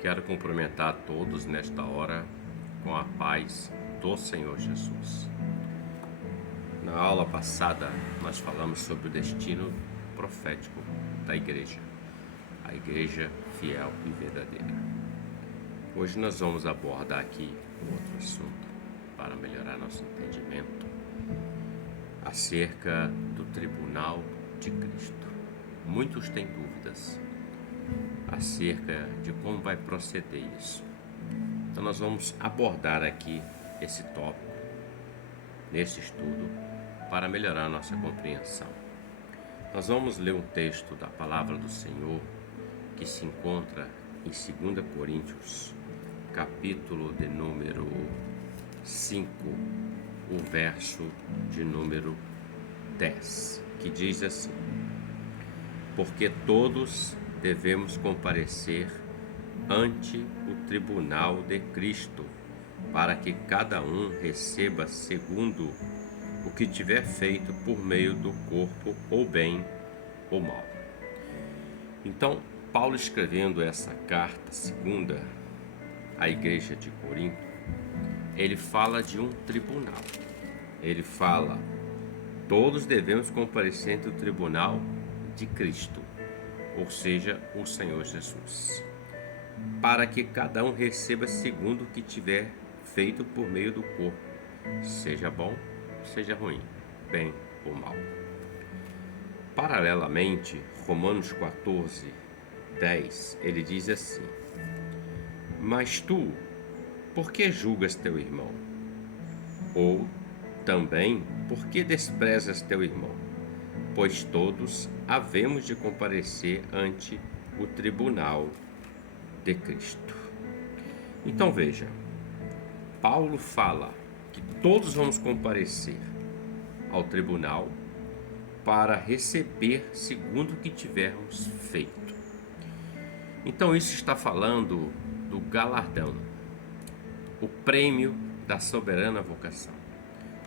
Quero cumprimentar a todos nesta hora com a paz do Senhor Jesus. Na aula passada, nós falamos sobre o destino profético da igreja, a igreja fiel e verdadeira. Hoje nós vamos abordar aqui um outro assunto para melhorar nosso entendimento acerca do tribunal de Cristo. Muitos têm dúvidas acerca de como vai proceder isso. Então nós vamos abordar aqui esse tópico nesse estudo para melhorar a nossa compreensão. Nós vamos ler um texto da palavra do Senhor que se encontra em 2 Coríntios, capítulo de número 5, o verso de número 10, que diz assim: porque todos devemos comparecer ante o tribunal de Cristo, para que cada um receba segundo o que tiver feito por meio do corpo, ou bem ou mal. Então, Paulo, escrevendo essa carta segunda à igreja de Corinto, ele fala de um tribunal. Ele fala: todos devemos comparecer ante o tribunal de Cristo, ou seja, o Senhor Jesus, para que cada um receba segundo o que tiver feito por meio do corpo, seja bom, seja ruim, bem ou mal. Paralelamente, Romanos 14, 10, ele diz assim: mas tu, por que julgas teu irmão? Ou também, por que desprezas teu irmão? Pois todos havemos de comparecer ante o tribunal de Cristo. Então veja, Paulo fala que todos vamos comparecer ao tribunal para receber segundo o que tivermos feito. Então isso está falando do galardão, o prêmio da soberana vocação.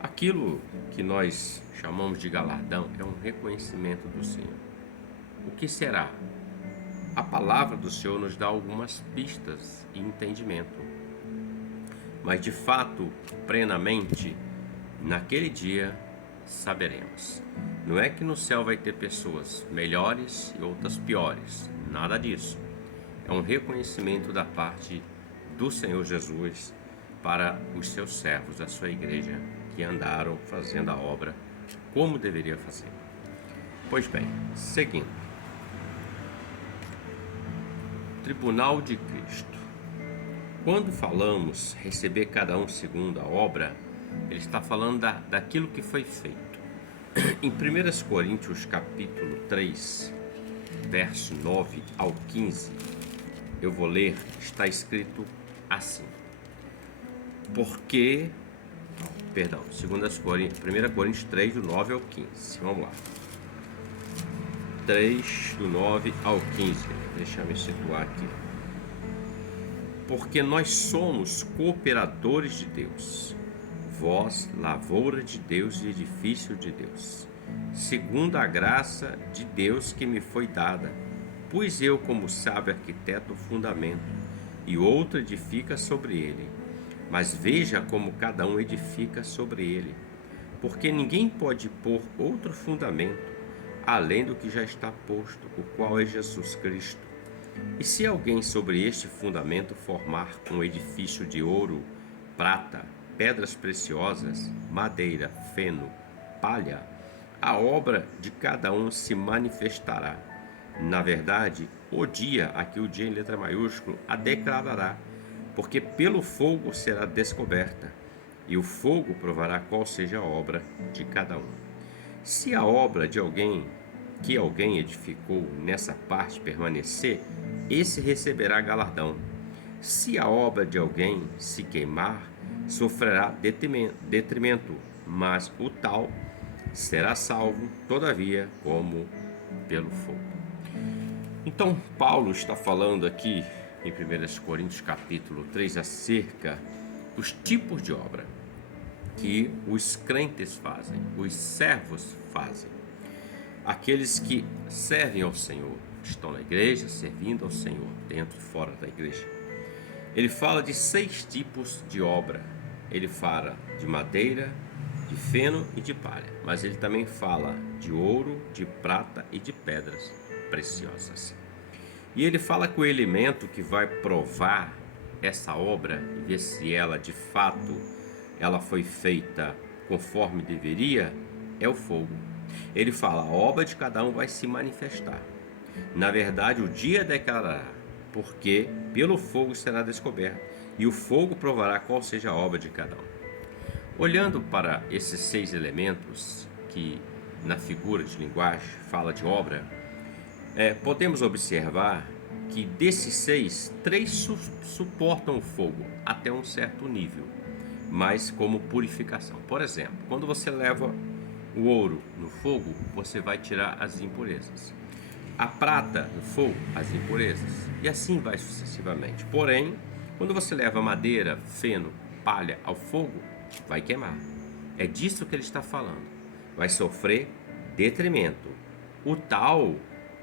Aquilo que nós chamamos de galardão é um reconhecimento do Senhor. O que será? A palavra do Senhor nos dá algumas pistas e entendimento. Mas de fato, plenamente, naquele dia saberemos. Não é que no céu vai ter pessoas melhores e outras piores. Nada disso. É um reconhecimento da parte do Senhor Jesus para os seus servos, a sua igreja, que andaram fazendo a obra como deveria fazer. Pois bem, seguindo. Tribunal de Cristo. Quando falamos receber cada um segundo a obra, ele está falando daquilo que foi feito. Em 1 Coríntios capítulo 3, verso 9 ao 15, eu vou ler, está escrito assim: porque, perdão, 1 Coríntios 3, do 9 ao 15, vamos lá. 3, do 9 ao 15, deixa eu me situar aqui. Porque nós somos cooperadores de Deus, vós, lavoura de Deus e edifício de Deus, segundo a graça de Deus que me foi dada. Pois eu, como sábio arquiteto, o fundamento, e outro edifica sobre ele. Mas veja como cada um edifica sobre ele. Porque ninguém pode pôr outro fundamento, além do que já está posto, o qual é Jesus Cristo. E se alguém sobre este fundamento formar um edifício de ouro, prata, pedras preciosas, madeira, feno, palha, a obra de cada um se manifestará. Na verdade, o dia, aqui o dia em letra maiúscula, a declarará, porque pelo fogo será descoberta, e o fogo provará qual seja a obra de cada um. Se a obra de alguém que alguém edificou nessa parte permanecer, esse receberá galardão. Se a obra de alguém se queimar, sofrerá detrimento, mas o tal será salvo, todavia, como pelo fogo. Então, Paulo está falando aqui em 1 Coríntios capítulo 3 acerca dos tipos de obra que os crentes fazem, os servos fazem. Aqueles que servem ao Senhor, estão na igreja, servindo ao Senhor, dentro e fora da igreja. Ele fala de 6 tipos de obra. Ele fala de madeira, de feno e de palha, mas ele também fala de ouro, de prata e de pedras preciosas. E ele fala que o elemento que vai provar essa obra e ver se ela de fato ela foi feita conforme deveria é o fogo. Ele fala: a obra de cada um vai se manifestar. Na verdade, o dia declarará, porque pelo fogo será descoberto, e o fogo provará qual seja a obra de cada um. Olhando para esses 6 elementos que na figura de linguagem fala de obra, podemos observar que desses 6, 3 suportam o fogo até um certo nível, mas como purificação. Por exemplo, quando você leva o ouro no fogo, você vai tirar as impurezas. A prata no fogo, as impurezas. E assim vai sucessivamente. Porém, quando você leva madeira, feno, palha ao fogo, vai queimar. É disso que ele está falando. Vai sofrer detrimento. O tal,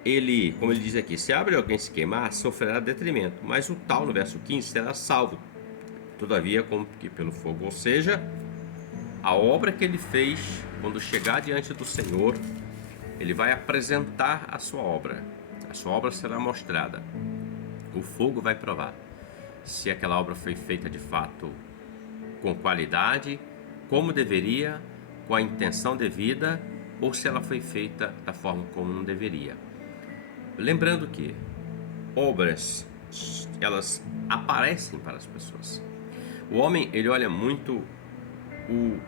ele, como ele diz aqui, se abre alguém se queimar, sofrerá detrimento. Mas o tal, no verso 15, será salvo. Todavia, como que pelo fogo. Ou seja, a obra que ele fez, quando chegar diante do Senhor, ele vai apresentar a sua obra. A sua obra será mostrada. O fogo vai provar se aquela obra foi feita de fato com qualidade, como deveria, com a intenção devida, ou se ela foi feita da forma como não deveria. Lembrando que obras, elas aparecem para as pessoas. O homem, ele olha muito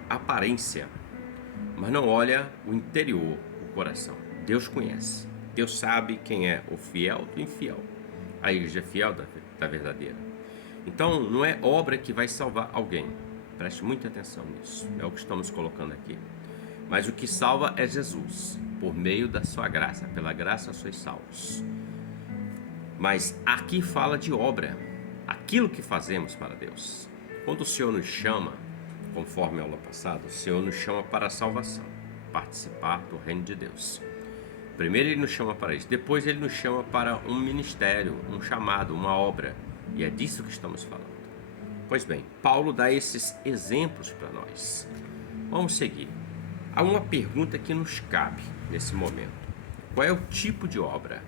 a aparência, mas não olha o interior, o coração. Deus conhece. Deus sabe quem é o fiel do infiel. A igreja é fiel da verdadeira. Então, não é obra que vai salvar alguém. Preste muita atenção nisso. É o que estamos colocando aqui. Mas o que salva é Jesus. Por meio da sua graça. Pela graça sois salvos. Mas aqui fala de obra. Aquilo que fazemos para Deus. Quando o Senhor nos chama, conforme a aula passada, o Senhor nos chama para a salvação. Participar do reino de Deus. Primeiro ele nos chama para isso. Depois ele nos chama para um ministério, um chamado, uma obra. E é disso que estamos falando. Pois bem, Paulo dá esses exemplos para nós. Vamos seguir. Há uma pergunta que nos cabe nesse momento. Qual é o tipo de obra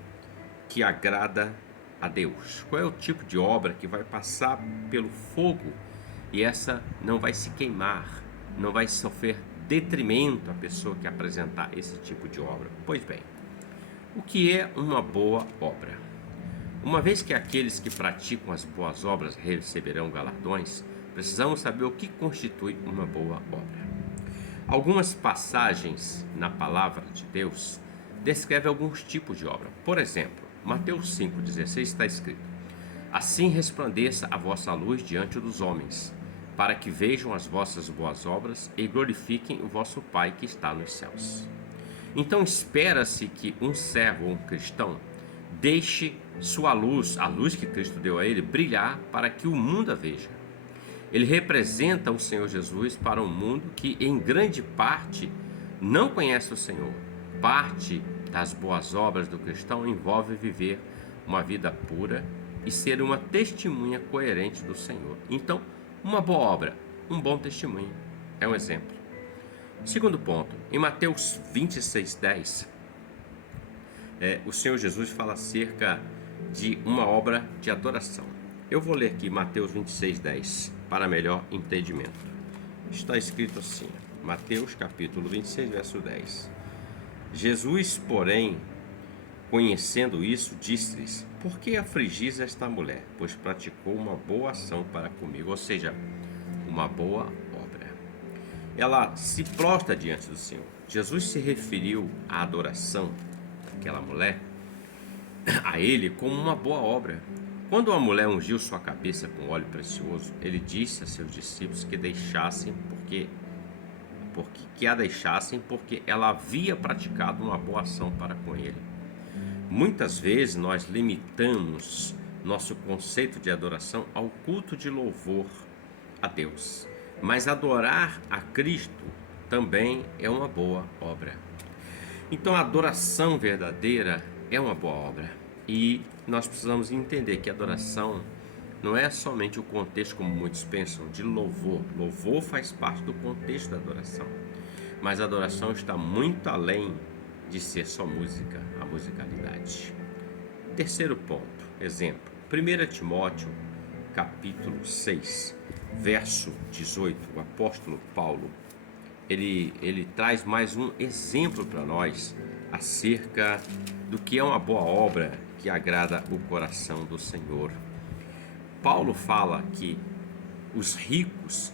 que agrada a Deus? Qual é o tipo de obra que vai passar pelo fogo e essa não vai se queimar, não vai sofrer detrimento à pessoa que apresentar esse tipo de obra? Pois bem, o que é uma boa obra? Uma vez que aqueles que praticam as boas obras receberão galardões, precisamos saber o que constitui uma boa obra. Algumas passagens na palavra de Deus descrevem alguns tipos de obra. Por exemplo, Mateus 5,16 está escrito: assim resplandeça a vossa luz diante dos homens, para que vejam as vossas boas obras e glorifiquem o vosso Pai que está nos céus. Então espera-se que um servo ou um cristão deixe sua luz, a luz que Cristo deu a ele, brilhar para que o mundo a veja. Ele representa o Senhor Jesus para um mundo que em grande parte não conhece o Senhor. Parte das boas obras do cristão envolve viver uma vida pura e ser uma testemunha coerente do Senhor. Então, uma boa obra, um bom testemunho, é um exemplo. Segundo ponto, em Mateus 26:10, o Senhor Jesus fala acerca de uma obra de adoração. Eu vou ler aqui Mateus 26:10 para melhor entendimento. Está escrito assim, Mateus capítulo 26, verso 10. Jesus, porém, conhecendo isso, disse-lhes: por que afligis esta mulher? Pois praticou uma boa ação para comigo, ou seja, uma boa obra. Ela se prostra diante do Senhor. Jesus se referiu à adoração daquela mulher, a ele, como uma boa obra. Quando a mulher ungiu sua cabeça com óleo precioso, ele disse a seus discípulos que deixassem, que a deixassem, porque ela havia praticado uma boa ação para com ele. Muitas vezes nós limitamos nosso conceito de adoração ao culto de louvor a Deus, mas adorar a Cristo também é uma boa obra. Então a adoração verdadeira é uma boa obra, e nós precisamos entender que a adoração não é somente o contexto, como muitos pensam, de louvor. Louvor faz parte do contexto da adoração. Mas a adoração está muito além de ser só música, a musicalidade. Terceiro ponto, exemplo. 1 Timóteo, capítulo 6, verso 18, o apóstolo Paulo, ele traz mais um exemplo para nós acerca do que é uma boa obra que agrada o coração do Senhor. Paulo fala que os ricos,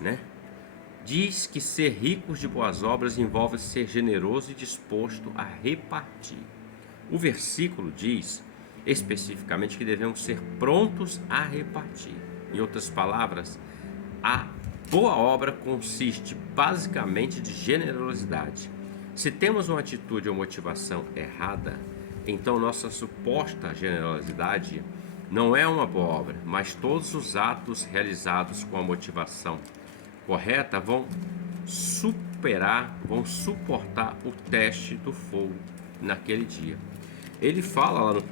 diz que ser ricos de boas obras envolve ser generoso e disposto a repartir. O versículo diz especificamente que devemos ser prontos a repartir. Em outras palavras, a boa obra consiste basicamente de generosidade. Se temos uma atitude ou motivação errada, então nossa suposta generosidade não é uma boa obra, mas todos os atos realizados com a motivação correta vão suportar o teste do fogo naquele dia. Ele fala lá no 1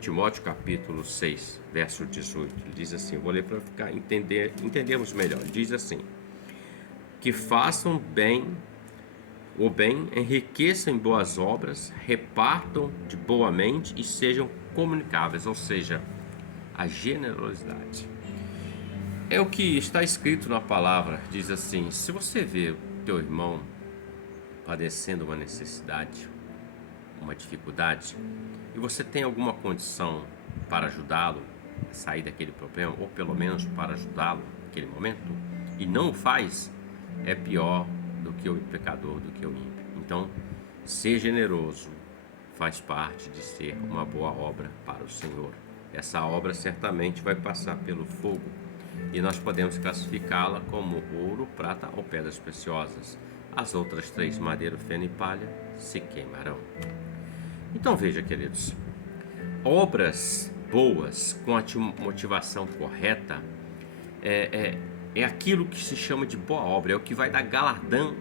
Timóteo capítulo 6, verso 18, ele diz assim, vou ler para entendermos melhor, ele diz assim, que façam o bem, enriqueçam em boas obras, repartam de boa mente e sejam comunicáveis, ou seja, a generosidade. É o que está escrito na palavra, diz assim, se você vê o teu irmão padecendo uma necessidade, uma dificuldade, e você tem alguma condição para ajudá-lo a sair daquele problema, ou pelo menos para ajudá-lo naquele momento, e não o faz, é pior do que o pecador, do que o ímpio. Então, ser generoso faz parte de ser uma boa obra para o Senhor. Essa obra certamente vai passar pelo fogo, e nós podemos classificá-la como ouro, prata ou pedras preciosas. As outras três, madeira, feno e palha, se queimarão. Então veja, queridos, obras boas com a motivação correta é aquilo que se chama de boa obra, é o que vai dar galardão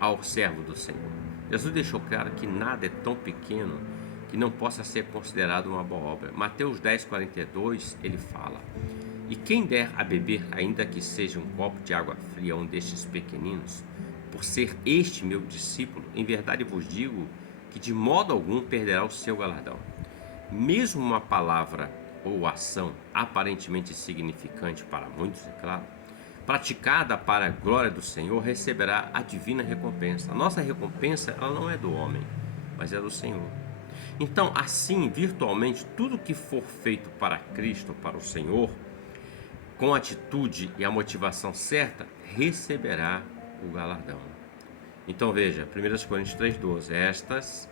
ao servo do Senhor. Jesus deixou claro que nada é tão pequeno que não possa ser considerado uma boa obra. Mateus 10, 42, ele fala, e quem der a beber, ainda que seja um copo de água fria a um destes pequeninos, por ser este meu discípulo, em verdade vos digo que de modo algum perderá o seu galardão. Mesmo uma palavra ou ação aparentemente insignificante para muitos, é claro, praticada para a glória do Senhor, receberá a divina recompensa. A nossa recompensa, ela não é do homem, mas é do Senhor. Então, assim, virtualmente, tudo que for feito para Cristo, para o Senhor, com a atitude e a motivação certa, receberá o galardão. Então veja, 1 Coríntios 3,12, estas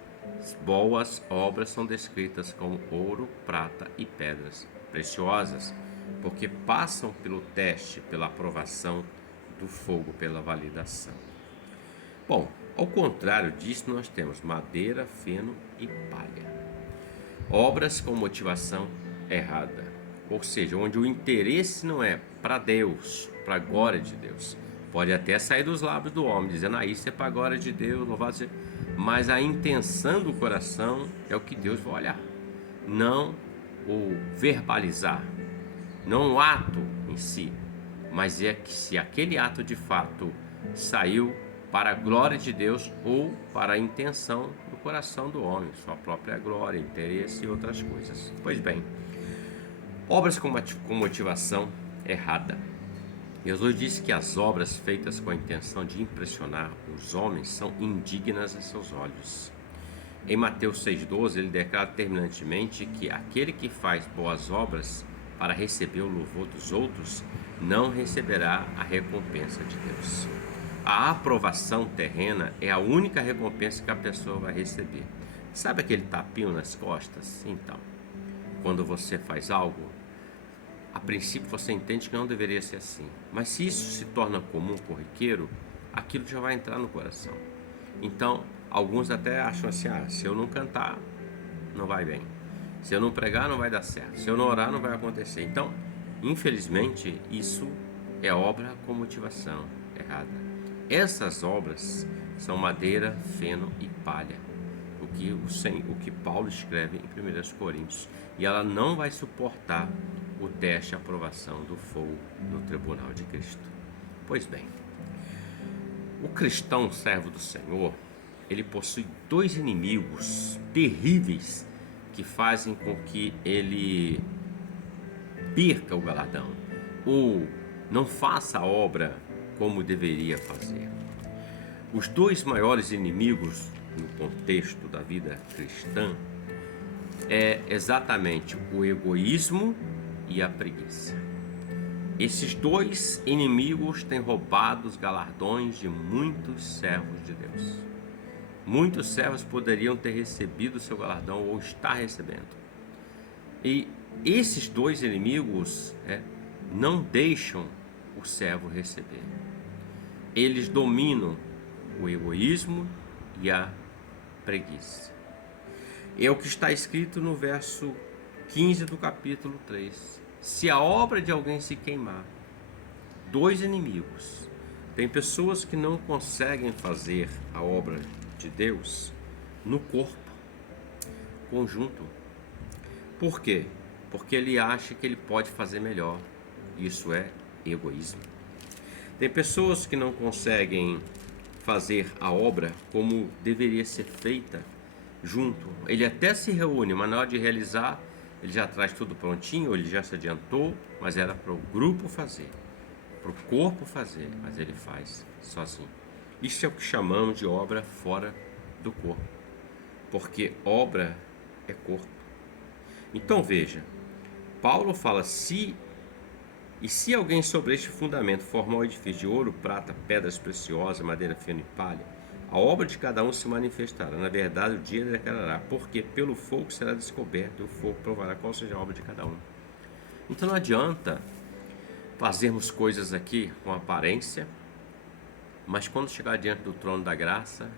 boas obras são descritas como ouro, prata e pedras preciosas, porque passam pelo teste, pela aprovação do fogo, pela validação. Bom, ao contrário disso, nós temos madeira, feno e palha. Obras com motivação errada, ou seja, onde o interesse não é para Deus, para a glória de Deus. Pode até sair dos lábios do homem, dizendo, isso é para a glória de Deus, louvado seja. Mas a intenção do coração é o que Deus vai olhar. Não o verbalizar, não o ato em si, mas é que se aquele ato de fato saiu para a glória de Deus ou para a intenção do coração do homem, sua própria glória, interesse e outras coisas. Pois bem, obras com motivação errada. Jesus disse que as obras feitas com a intenção de impressionar os homens são indignas a seus olhos. Em Mateus 6,12, ele declara terminantemente que aquele que faz boas obras para receber o louvor dos outros não receberá a recompensa de Deus. A aprovação terrena é a única recompensa que a pessoa vai receber. Sabe aquele tapinho nas costas? Então, quando você faz algo, a princípio você entende que não deveria ser assim, mas se isso se torna comum, corriqueiro, aquilo já vai entrar no coração. Então, alguns até acham assim, se eu não cantar, não vai bem. Se eu não pregar, não vai dar certo. Se eu não orar, não vai acontecer. Então, infelizmente, isso é obra com motivação errada. Essas obras são madeira, feno e palha, o que Paulo escreve em 1 Coríntios, e ela não vai suportar o teste de aprovação do fogo no tribunal de Cristo. Pois bem, o cristão servo do Senhor, ele possui dois inimigos terríveis que fazem com que ele perca o galardão ou não faça a obra como deveria fazer. Os dois maiores inimigos no contexto da vida cristã é exatamente o egoísmo e a preguiça. Esses dois inimigos têm roubado os galardões de muitos servos de Deus. Muitos servos poderiam ter recebido o seu galardão ou estar recebendo. E esses dois inimigos não deixam o servo receber. Eles dominam o egoísmo e a preguiça. É o que está escrito no verso 15 do capítulo 3. Se a obra de alguém se queimar, dois inimigos. Tem pessoas que não conseguem fazer a obra de Deus no corpo conjunto. Por quê? Porque ele acha que ele pode fazer melhor. Isso é egoísmo. Tem pessoas que não conseguem fazer a obra como deveria ser feita junto. Ele até se reúne, mas na hora de realizar, ele já traz tudo prontinho, ele já se adiantou, mas era para o grupo fazer, para o corpo fazer, mas ele faz sozinho. Isso é o que chamamos de obra fora do corpo, porque obra é corpo. Então veja, Paulo fala: se alguém sobre este fundamento formar um edifício de ouro, prata, pedras preciosas, madeira fina e palha, a obra de cada um se manifestará. Na verdade, o dia declarará, porque pelo fogo será descoberto, e o fogo provará qual seja a obra de cada um. Então não adianta fazermos coisas aqui com aparência, mas quando chegar diante do trono da graça,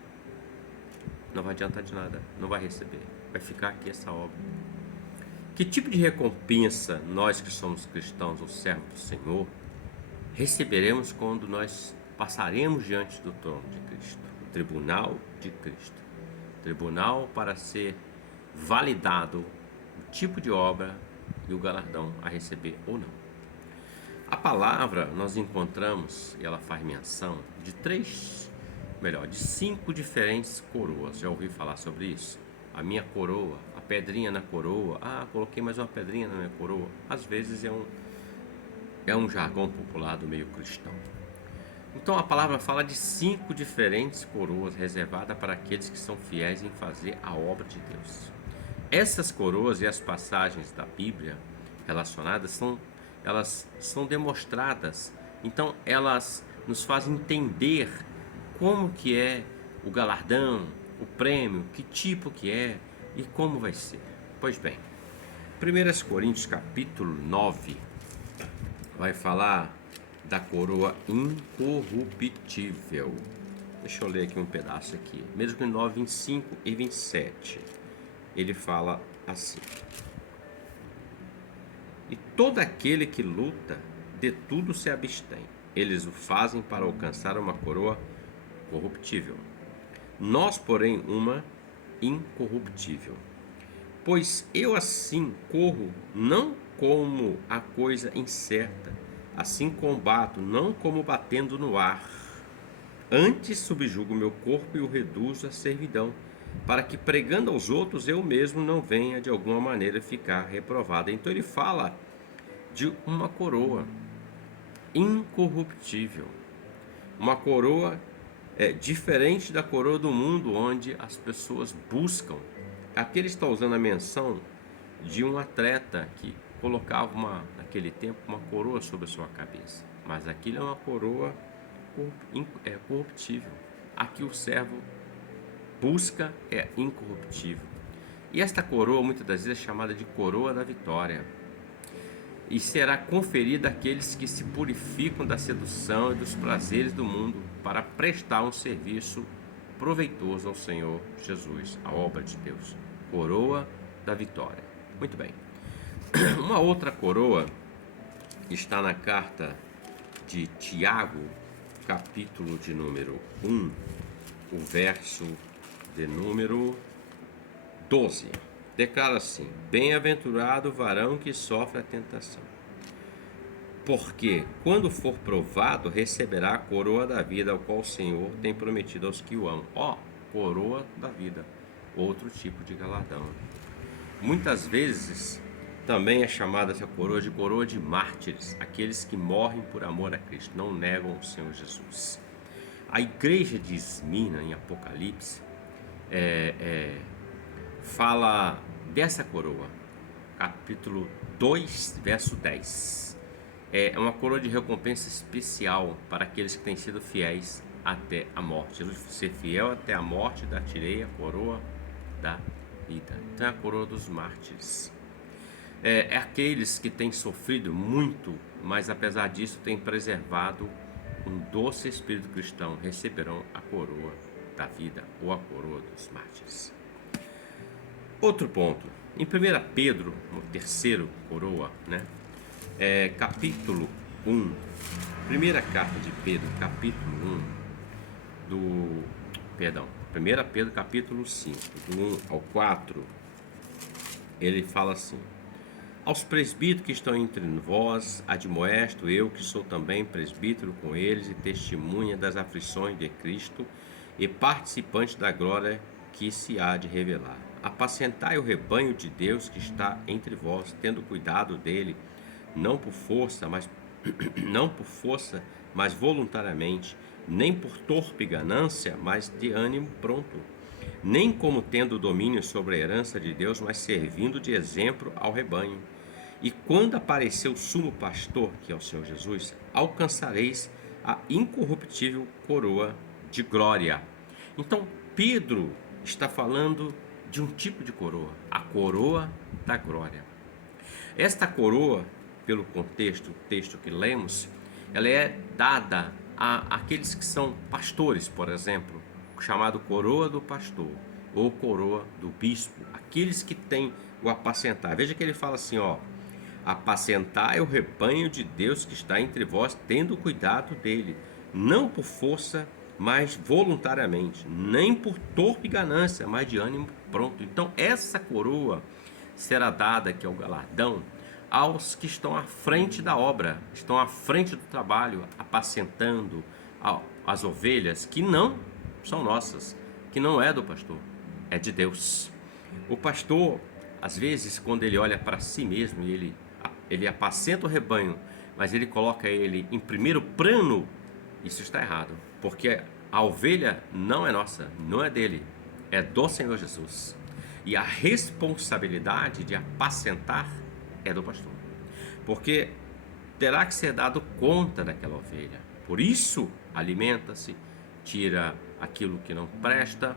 não vai adiantar de nada, não vai receber, vai ficar aqui essa obra. Que tipo de recompensa nós que somos cristãos ou servos do Senhor receberemos quando nós passaremos diante do trono de Cristo? O tribunal de Cristo. Tribunal para ser validado o tipo de obra e o galardão a receber ou não. A palavra nós encontramos, e ela faz menção, de 5 diferentes coroas. Já ouvi falar sobre isso? A minha coroa, a pedrinha na coroa. Coloquei mais uma pedrinha na minha coroa. Às vezes é um jargão popular do meio cristão. Então a palavra fala de 5 diferentes coroas reservadas para aqueles que são fiéis em fazer a obra de Deus. Essas coroas e as passagens da Bíblia relacionadas elas são demonstradas. Então elas nos fazem entender como que é o galardão, o prêmio, que tipo que é e como vai ser. Pois bem, 1 Coríntios capítulo 9 vai falar da coroa incorruptível. Deixa eu ler aqui um pedaço aqui. Mesmo 9, 25 e 27. Ele fala assim: e todo aquele que luta, de tudo se abstém. Eles o fazem para alcançar uma coroa corruptível. Nós, porém, uma incorruptível. Pois eu assim corro, não como a coisa incerta, assim combato, não como batendo no ar. Antes subjugo meu corpo e o reduzo à servidão, para que pregando aos outros eu mesmo não venha de alguma maneira ficar reprovado. Então ele fala de uma coroa incorruptível, uma coroa diferente da coroa do mundo, onde as pessoas buscam. Aqui ele está usando a menção de um atleta que colocava naquele tempo uma coroa sobre a sua cabeça, mas aquilo é uma coroa corruptível. Aqui o servo busca é incorruptível. E esta coroa muitas das vezes é chamada de coroa da vitória, e será conferida àqueles que se purificam da sedução e dos prazeres do mundo para prestar um serviço proveitoso ao Senhor Jesus, a obra de Deus. Coroa da vitória. Muito bem. Uma outra coroa está na carta de Tiago, capítulo de número 1, o verso de número 12. declara assim: bem-aventurado o varão que sofre a tentação, porque, quando for provado, receberá a coroa da vida, ao qual o Senhor tem prometido aos que o amam. Coroa da vida, outro tipo de galardão. Muitas vezes também é chamada essa coroa de mártires, aqueles que morrem por amor a Cristo, não negam o Senhor Jesus. A igreja de Esmirna, em Apocalipse, fala dessa coroa, capítulo 2, verso 10. É uma coroa de recompensa especial para aqueles que têm sido fiéis até a morte. Jesus, ser fiel até a morte, dar-te-ei a coroa da vida. Então é a coroa dos mártires. É aqueles que têm sofrido muito, mas apesar disso têm preservado um doce espírito cristão, receberão a coroa da vida ou a coroa dos mártires. Outro ponto, em 1 Pedro, no terceiro coroa, capítulo 1, primeira carta de Pedro, capítulo 1, 1 Pedro, capítulo 5, do 1 ao 4, ele fala assim: aos presbíteros que estão entre vós, admoesto eu, que sou também presbítero com eles e testemunha das aflições de Cristo e participante da glória que se há de revelar. Apacentai o rebanho de Deus que está entre vós, tendo cuidado dele, não por força, mas voluntariamente, nem por torpe ganância, mas de ânimo pronto, nem como tendo domínio sobre a herança de Deus, mas servindo de exemplo ao rebanho. E quando aparecer o sumo pastor, que é o Senhor Jesus, alcançareis a incorruptível coroa de glória. Então, Pedro está falando de um tipo de coroa, a coroa da glória. Esta coroa, pelo contexto, o texto que lemos, ela é dada àqueles que são pastores, por exemplo, chamado coroa do pastor ou coroa do bispo, aqueles que têm o apacentar. Veja que ele fala assim, apacentai o rebanho de Deus que está entre vós, tendo cuidado dele, não por força, mas voluntariamente, nem por torpe ganância, mas de ânimo pronto. Então essa coroa será dada, que é o galardão, aos que estão à frente da obra, estão à frente do trabalho, apacentando as ovelhas que não são nossas, que não é do pastor, é de Deus. O pastor, às vezes, quando ele olha para si mesmo e ele apacenta o rebanho, mas ele coloca ele em primeiro plano, isso está errado, porque a ovelha não é nossa, não é dele, é do Senhor Jesus. E a responsabilidade de apacentar é do pastor, porque terá que ser dado conta daquela ovelha. Por isso, alimenta-se, tira aquilo que não presta,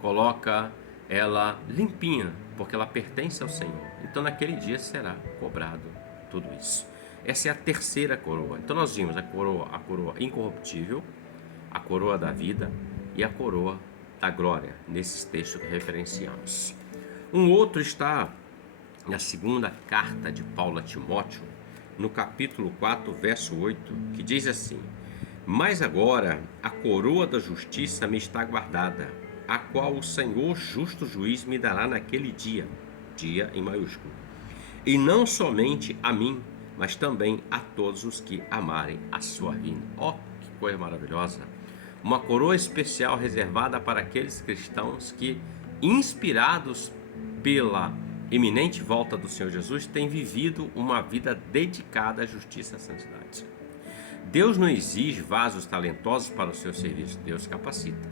coloca ela limpinha, porque ela pertence ao Senhor. Então naquele dia será cobrado tudo isso. Essa é a terceira coroa. Então nós vimos a coroa incorruptível, a coroa da vida e a coroa da glória, nesses textos que referenciamos. Um outro está na segunda carta de Paulo a Timóteo, no capítulo 4, verso 8, que diz assim: mas agora a coroa da justiça me está guardada, a qual o Senhor justo juiz me dará naquele dia em maiúsculo, e não somente a mim, mas também a todos os que amarem a sua vinda. Que coisa maravilhosa! Uma coroa especial reservada para aqueles cristãos que, inspirados pela iminente volta do Senhor Jesus, têm vivido uma vida dedicada à justiça e à santidade. Deus não exige vasos talentosos para o seu serviço, Deus capacita.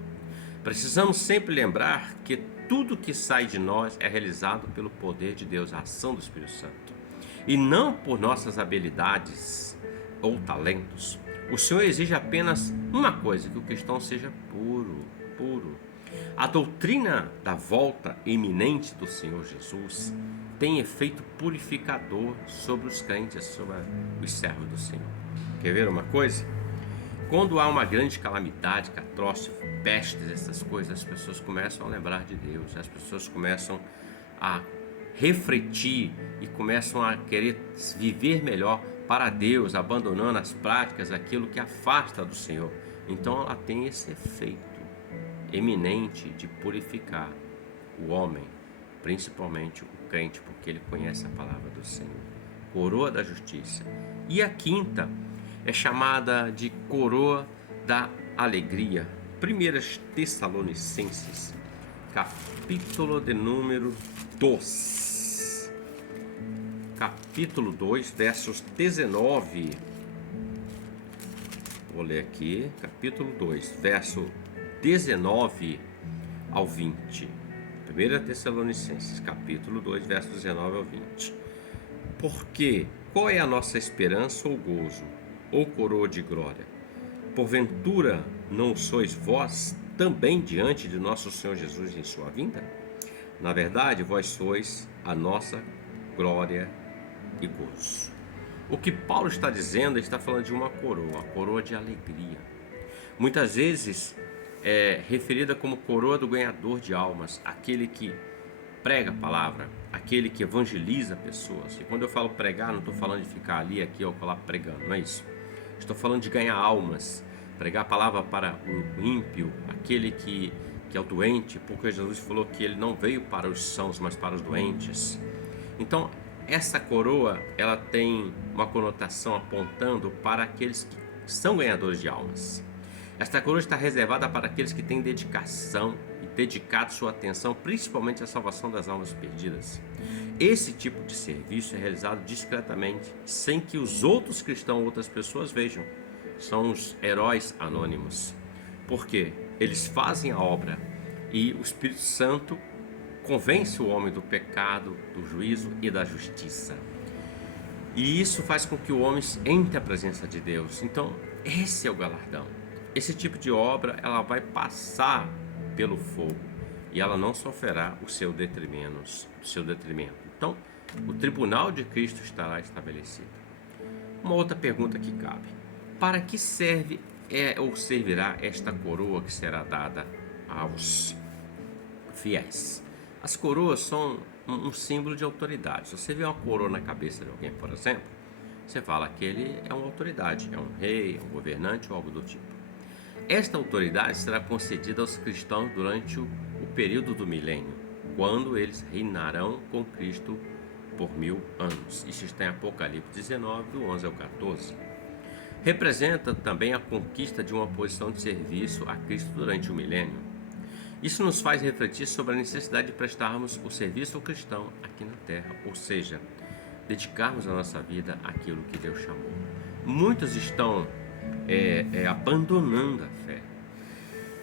Precisamos sempre lembrar que tudo que sai de nós é realizado pelo poder de Deus, a ação do Espírito Santo, e não por nossas habilidades ou talentos. O Senhor exige apenas uma coisa, que o cristão seja puro. A doutrina da volta iminente do Senhor Jesus tem efeito purificador sobre os crentes, sobre os servos do Senhor. Quer ver uma coisa? Quando há uma grande calamidade, catástrofe, pestes, essas coisas, as pessoas começam a lembrar de Deus, as pessoas começam a refletir e começam a querer viver melhor para Deus, abandonando as práticas, aquilo que afasta do Senhor. Então ela tem esse efeito eminente de purificar o homem principalmente o crente, porque ele conhece a palavra do Senhor. Coroa da justiça. E a quinta é chamada de coroa da alegria. 1 Tessalonicenses, capítulo de número 2. Capítulo 2, versos 19. Vou ler aqui, capítulo 2, verso 19 ao 20. 1 Tessalonicenses, capítulo 2, verso 19 ao 20. Porque qual é a nossa esperança ou gozo, ou coroa de glória? Porventura não sois vós também diante de nosso Senhor Jesus em sua vinda? Na verdade, vós sois a nossa glória e gozo. O que Paulo está dizendo, ele está falando de uma coroa de alegria. Muitas vezes é referida como coroa do ganhador de almas, aquele que prega a palavra, aquele que evangeliza pessoas. E quando eu falo pregar, não estou falando de ficar ali, aqui ou lá pregando, não é isso. Estou falando de ganhar almas, pregar a palavra para o ímpio, aquele que é o doente, porque Jesus falou que ele não veio para os sãos, mas para os doentes. Então, essa coroa, ela tem uma conotação apontando para aqueles que são ganhadores de almas. Esta coroa está reservada para aqueles que têm dedicação e dedicado sua atenção principalmente à salvação das almas perdidas. Esse tipo de serviço é realizado discretamente, sem que os outros cristãos ou outras pessoas vejam. São os heróis anônimos. Por quê? Eles fazem a obra e o Espírito Santo convence o homem do pecado, do juízo e da justiça. E isso faz com que o homem entre a presença de Deus. Então, esse é o galardão. Esse tipo de obra, ela vai passar pelo fogo e ela não sofrerá o seu detrimento. Então, o tribunal de Cristo estará estabelecido. Uma outra pergunta que cabe: para que serve ou servirá esta coroa que será dada aos fiéis? As coroas são um símbolo de autoridade. Se você vê uma coroa na cabeça de alguém, por exemplo, você fala que ele é uma autoridade, é um rei, é um governante ou algo do tipo. Esta autoridade será concedida aos cristãos durante o período do milênio, quando eles reinarão com Cristo por 1000 anos. Isso está em Apocalipse 19, do 11 ao 14. Representa também a conquista de uma posição de serviço a Cristo durante o milênio. Isso nos faz refletir sobre a necessidade de prestarmos o serviço ao cristão aqui na terra, ou seja, dedicarmos a nossa vida àquilo que Deus chamou. Muitos estão abandonando a fé.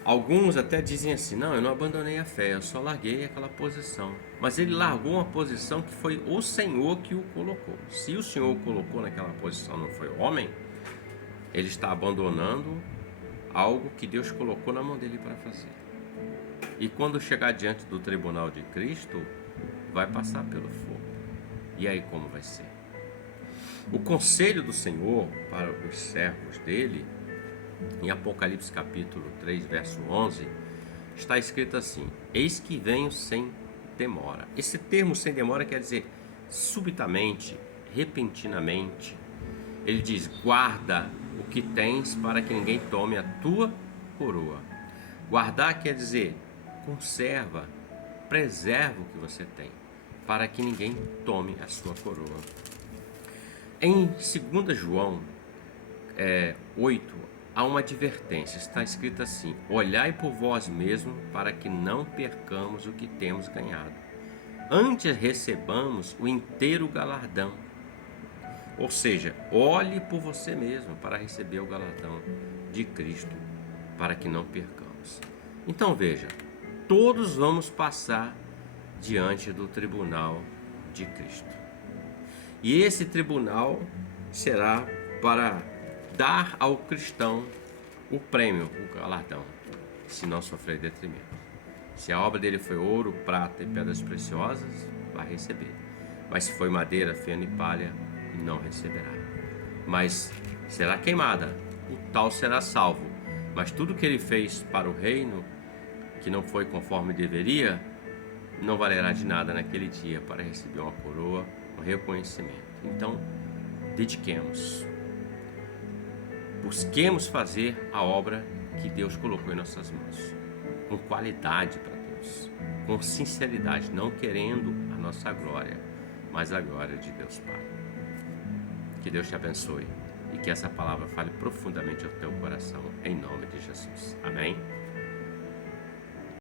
Alguns até dizem assim: não, eu não abandonei a fé, eu só larguei aquela posição. Mas ele largou uma posição que foi o Senhor que o colocou. Se o Senhor o colocou naquela posição, não foi o homem, ele está abandonando algo que Deus colocou na mão dele para fazer. E quando chegar diante do tribunal de Cristo, vai passar pelo fogo. E aí como vai ser? O conselho do Senhor para os servos dele, em Apocalipse capítulo 3, verso 11, está escrito assim: eis que venho sem demora. Esse termo sem demora quer dizer subitamente, repentinamente. Ele diz: guarda o que tens para que ninguém tome a tua coroa. Guardar quer dizer conserva, preserva o que você tem, para que ninguém tome a sua coroa. Em 2 João 8, há uma advertência, está escrito assim: olhai por vós mesmos para que não percamos o que temos ganhado, antes recebamos o inteiro galardão. Ou seja, olhe por você mesmo para receber o galardão de Cristo, para que não percamos. Então veja, todos vamos passar diante do tribunal de Cristo. E esse tribunal será para dar ao cristão o prêmio, o galardão, se não sofrer detrimento. Se a obra dele foi ouro, prata e pedras preciosas, vai receber. Mas se foi madeira, feno e palha, não receberá. Mas será queimada, o tal será salvo. Mas tudo que ele fez para o reino, que não foi conforme deveria, não valerá de nada naquele dia para receber uma coroa, um reconhecimento. Então, dediquemos. Busquemos fazer a obra que Deus colocou em nossas mãos, com qualidade para Deus, com sinceridade, não querendo a nossa glória, mas a glória de Deus Pai. Que Deus te abençoe e que essa palavra fale profundamente ao teu coração, em nome de Jesus. Amém?